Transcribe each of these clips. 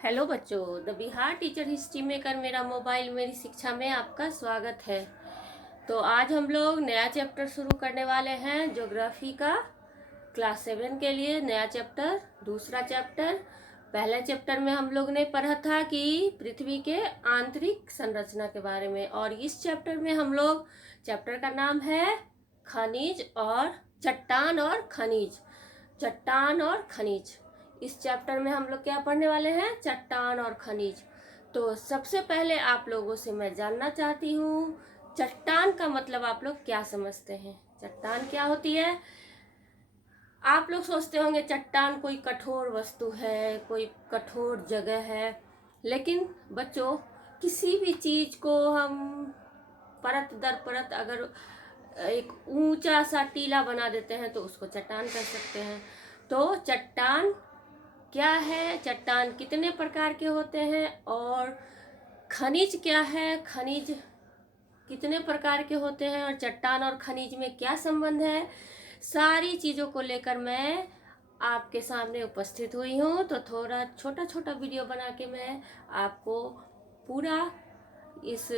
Hello बच्चों, the Bihar teacher history maker मेरा mobile मेरी शिक्षा में आपका स्वागत है। तो आज हम लोग नया चैप्टर शुरू करने वाले हैं ज्योग्राफी का। क्लास 7 के लिए नया चैप्टर, दूसरा चैप्टर। पहले चैप्टर में हम लोग ने पढ़ा था कि पृथ्वी के आंतरिक संरचना के बारे में, और इस चैप्टर में हम लोग, चैप्टर का नाम है खनिज और चट्टान और खनिज। चट्टान और खनिज, इस चैप्टर में हम लोग क्या पढ़ने वाले हैं? चट्टान और खनिज। तो सबसे पहले आप लोगों से मैं जानना चाहती हूँ, चट्टान का मतलब आप लोग क्या समझते हैं? चट्टान क्या होती है? आप लोग सोचते होंगे चट्टान कोई कठोर वस्तु है, कोई कठोर जगह है, लेकिन बच्चों किसी भी चीज को हम परत दर परत अगर एक ऊंचा सा टीला बना देते हैं तो उसको चट्टान कह सकते हैं। तो चट्टान क्या है, चट्टान कितने प्रकार के होते हैं, और खनिज क्या है, खनिज कितने प्रकार के होते हैं, और चट्टान और खनिज में क्या संबंध है, सारी चीज़ों को लेकर मैं आपके सामने उपस्थित हुई हूँ। तो थोड़ा छोटा छोटा वीडियो बना के मैं आपको पूरा इस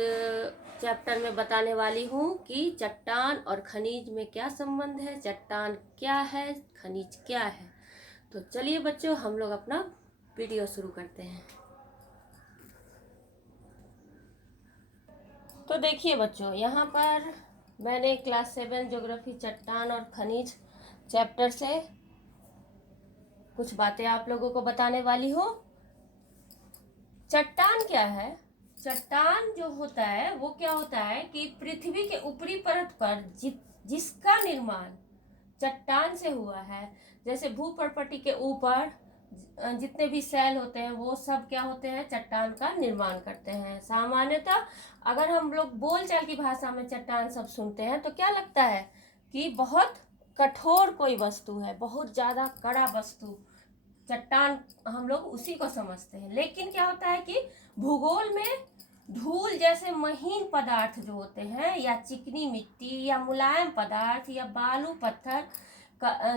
चैप्टर में बताने वाली हूँ कि चट्टान और खनिज में क्या संबंध है, चट्टान क्या है, खनिज क्या है। तो चलिए बच्चों, हम लोग अपना वीडियो शुरू करते हैं। तो देखिए बच्चों, यहाँ पर मैंने क्लास 7 ज्योग्राफी चट्टान और खनिज चैप्टर से कुछ बातें आप लोगों को बताने वाली हूँ। चट्टान क्या है? चट्टान जो होता है वो क्या होता है कि पृथ्वी के ऊपरी परत पर जिसका निर्माण चट्टान से हुआ है, जैसे भूपर्पटी के ऊपर जितने भी सेल होते हैं वो सब क्या होते हैं? चट्टान का निर्माण करते हैं। सामान्यतः अगर हम लोग बोलचाल की भाषा में चट्टान सब सुनते हैं तो क्या लगता है कि बहुत कठोर कोई वस्तु है, बहुत ज्यादा कड़ा वस्तु, चट्टान हम लोग उसी को समझते हैं। लेकिन क्या होता है कि भूगोल में धूल जैसे महीन पदार्थ जो होते हैं, या चिकनी मिट्टी, या मुलायम पदार्थ, या बालू पत्थर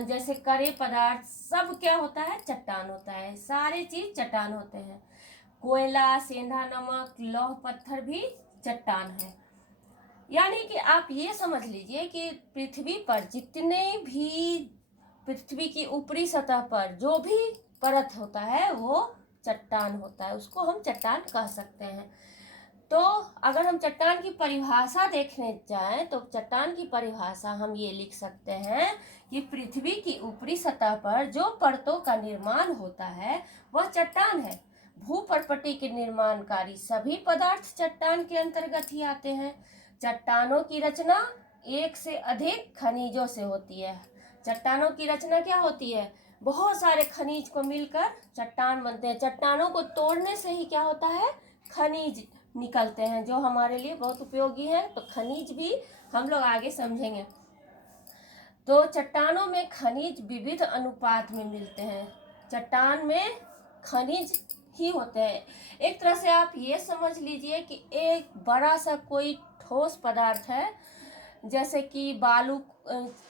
जैसे कड़े पदार्थ, सब क्या होता है? चट्टान होता है। सारे चीज चट्टान होते हैं। कोयला, सेंधा नमक, लौह पत्थर भी चट्टान है। यानी कि आप ये समझ लीजिए कि पृथ्वी पर जितने भी, पृथ्वी की ऊपरी सतह पर जो भी परत होता है वो चट्टान होता है, उसको हम चट्टान कह सकते हैं। तो अगर हम चट्टान की परिभाषा देखने जाएं तो चट्टान की परिभाषा हम ये लिख सकते हैं कि पृथ्वी की ऊपरी सतह पर जो परतों का निर्माण होता है वह चट्टान है। भूपर्पटी के निर्माणकारी सभी पदार्थ चट्टान के अंतर्गत ही आते हैं। चट्टानों की रचना एक से अधिक खनिजों से होती है। चट्टानों की रचना क्या होती है? बहुत सारे खनिज को मिलकर चट्टान बनते हैं। चट्टानों को तोड़ने से ही क्या होता है? खनिज निकलते हैं, जो हमारे लिए बहुत उपयोगी हैं। तो खनिज भी हम लोग आगे समझेंगे। तो चट्टानों में खनिज विविध अनुपात में मिलते हैं। चट्टान में खनिज ही होते हैं। एक तरह से आप ये समझ लीजिए कि एक बड़ा सा कोई ठोस पदार्थ है, जैसे कि बालू,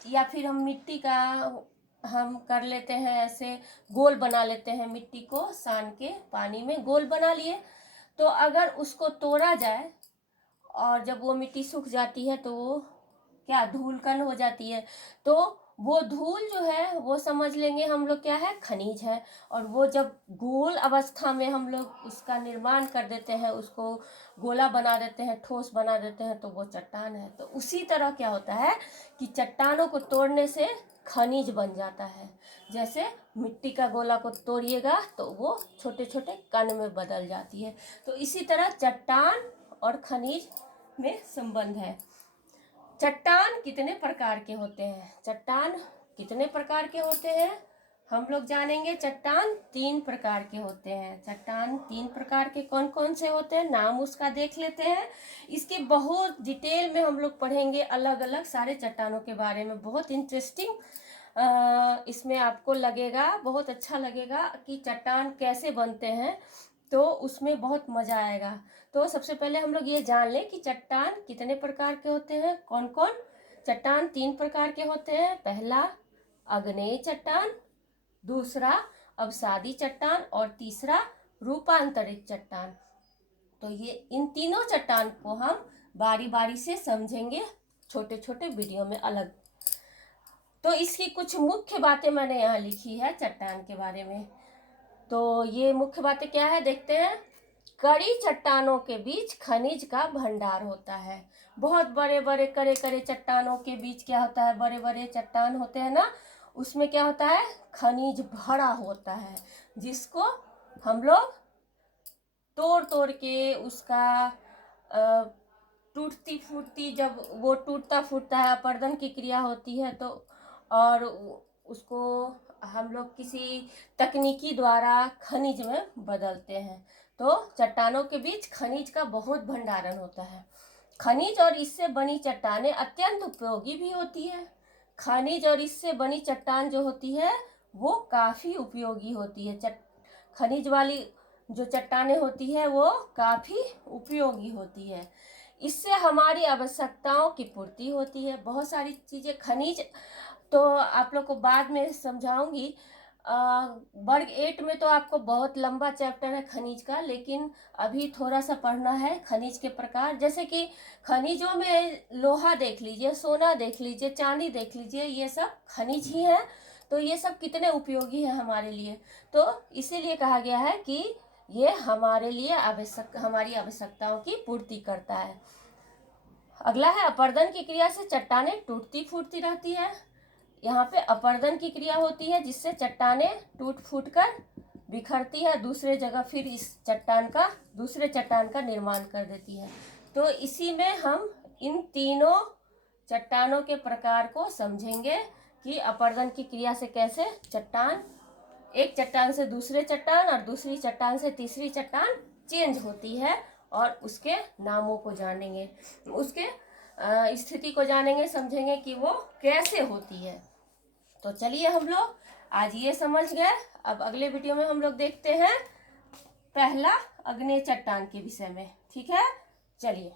या फिर हम मिट्टी का हम कर लेते हैं, ऐसे गोल बना लेते हैं, मिट्टी को सान के पानी में गोल बना लिए। तो अगर उसको तोड़ा जाए और जब वो मिट्टी सूख जाती है तो वो क्या धूलकण हो जाती है, तो वो धूल जो है वो समझ लेंगे हम लोग क्या है? खनिज है। और वो जब गोल अवस्था में हम लोग उसका निर्माण कर देते हैं, उसको गोला बना देते हैं, ठोस बना देते हैं, तो वो चट्टान है। तो उसी तरह क्या होता है कि चट्टानों को तोड़ने से खनिज बन जाता है। जैसे मिट्टी का गोला को तोड़िएगा तो वो छोटे छोटे कण में बदल जाती है। तो इसी तरह चट्टान और खनिज में संबंध है। चट्टान कितने प्रकार के होते हैं? चट्टान कितने प्रकार के होते हैं हम लोग जानेंगे। चट्टान 3 प्रकार के होते हैं। चट्टान 3 प्रकार के कौन कौन से होते हैं, नाम उसका देख लेते हैं। इसके बहुत डिटेल में हम लोग पढ़ेंगे, अलग अलग सारे चट्टानों के बारे में। बहुत इंटरेस्टिंग इसमें आपको लगेगा, बहुत अच्छा लगेगा कि चट्टान कैसे बनते हैं, तो उसमें बहुत मजा आएगा। तो सबसे पहले हम लोग ये जान लें कि चट्टान कितने प्रकार के होते हैं। कौन कौन? चट्टान 3 प्रकार के होते हैं। पहला आग्नेय चट्टान, दूसरा अवसादी चट्टान, और तीसरा रूपांतरित चट्टान। तो ये इन तीनों चट्टान को हम बारी बारी से समझेंगे छोटे छोटे वीडियो में अलग। तो इसकी कुछ मुख्य बातें मैंने यहाँ लिखी है चट्टान के बारे में। तो ये मुख्य बातें क्या है देखते हैं। कड़ी चट्टानों के बीच खनिज का भंडार होता है। बहुत बड़े बड़े करे करे चट्टानों के बीच क्या होता है, बड़े बड़े चट्टान होते हैं ना, उसमें क्या होता है, खनिज भरा होता है, जिसको हम लोग तोड़ तोड़ के उसका टूटती फूटती, जब वो टूटता फूटता है, अपर्दन की क्रिया होती है, तो और उसको हम लोग किसी तकनीकी द्वारा खनिज में बदलते हैं। तो चट्टानों के बीच खनिज का बहुत भंडारण होता है। खनिज और इससे बनी चट्टानें अत्यंत उपयोगी भी होती है। खनिज और इससे बनी चट्टान जो होती है वो काफ़ी उपयोगी होती है। खनिज वाली जो चट्टानें होती है वो काफ़ी उपयोगी होती है। इससे हमारी आवश्यकताओं की पूर्ति होती है। बहुत सारी चीज़ें खनिज तो आप लोग को बाद में समझाऊंगी। वर्ग 8 में तो आपको बहुत लंबा चैप्टर है खनिज का, लेकिन अभी थोड़ा सा पढ़ना है खनिज के प्रकार। जैसे कि खनिजों में लोहा देख लीजिए, सोना देख लीजिए, चांदी देख लीजिए, ये सब खनिज ही है। तो ये सब कितने उपयोगी है हमारे लिए। तो इसीलिए कहा गया है कि ये हमारे लिए हमारी आवश्यकताओं की पूर्ति करता है। अगला है अपर्दन की क्रिया से चट्टानें टूटती फूटती रहती है। यहाँ पे अपर्दन की क्रिया होती है जिससे चट्टानें टूट फूट कर बिखरती है, दूसरे जगह फिर इस दूसरे चट्टान का निर्माण कर देती है। तो इसी में हम इन तीनों चट्टानों के प्रकार को समझेंगे कि अपर्दन की क्रिया से कैसे एक चट्टान से दूसरे चट्टान और दूसरी चट्टान से तीसरी चट्टान चेंज होती है, और उसके नामों को जानेंगे, उसके स्थिति को जानेंगे, समझेंगे कि वो कैसे होती है। तो चलिए हम लोग आज ये समझ गए। अब अगले वीडियो में हम लोग देखते हैं पहला अग्नेय चट्टान के विषय में। ठीक है, चलिए।